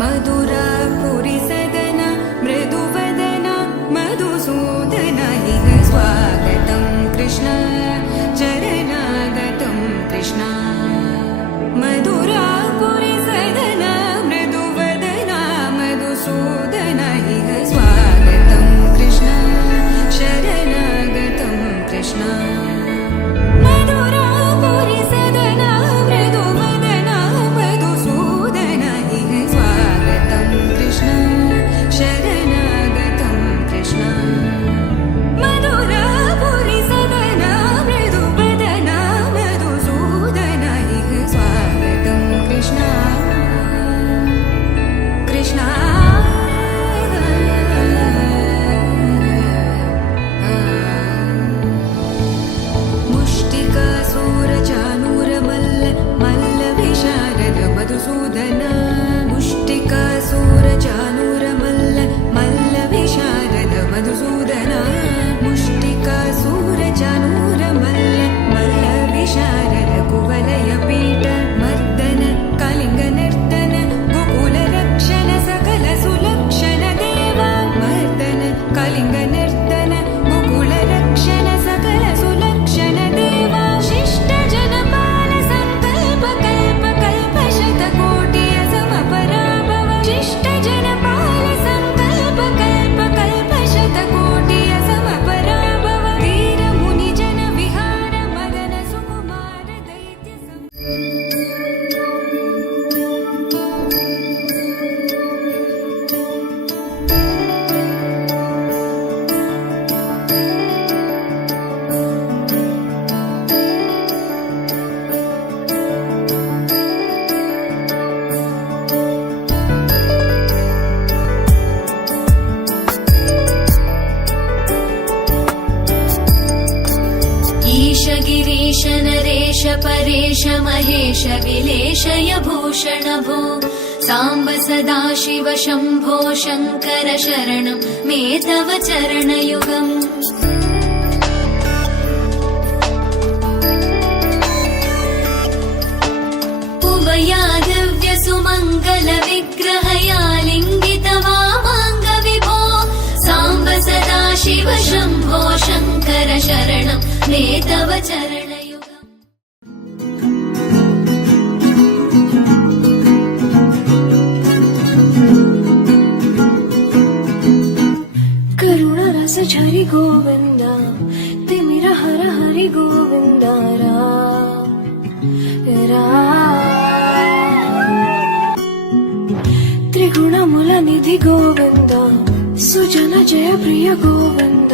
मधुरापुरि सदन मृदुवदन मधुसूदन इह स्वागतं कृष्ण चरणागतं कृष्ण मधुरापुरि सदन मृदुवदन मधुसूदन इह स्वागतं कृष्ण शरणागतं कृष्ण मधुरापुरि सदन मृदुवदन मधुसूदन इह स्वागतं कृष्ण शरणागतं कृष्ण मधुरापुरि सदन मृदुवदन मधुसूदन इह स्वागतं कृष्ण कृष्ण मुष्टिकासूरचानूरमल्ल मल्लविशारद मधुसूदन मुष्टिकासूरचानूरमल्ल मल्लविशारद मधुसूदन मुष्टिकासूरचानूरमल्ल मल्लविशारद कुवलयपीठ मर्दन कलिङ्गनर्तन गोकुलरक्षण सकल सुलक्षण देवा मर्दन कलिङ्गनर्तन गोकुलरक्षण सकल सुलक्षण देवा शिष्ट जनपाल संकल्प कल्प कल्प शतकोटि असमपराभव शिष्ट जनपाल संकल्प कल्प कल्प शतकोटि असमपराभव वीर मुनि जन विहार मदन सुकुमार दैत्य ईश गिरीश नरेश परेश महेश विलेशय भूषण भो साम्ब सदाशिव शम्भो शङ्कर शरणं मे तव चरणयुगम् उभया दिव्य सुमङ्गल विग्रहया लिङ्गित वामाङ्ग विभो साम्ब सदाशिव शम्भो शङ्कर शरणं मे तव चरणयुगम् करुणरस झरि गोविन्द तिमिर हर हरि गोविन्द त्रिगुणमुल निधि गोविन्द सुजन जय प्रिय गोविन्द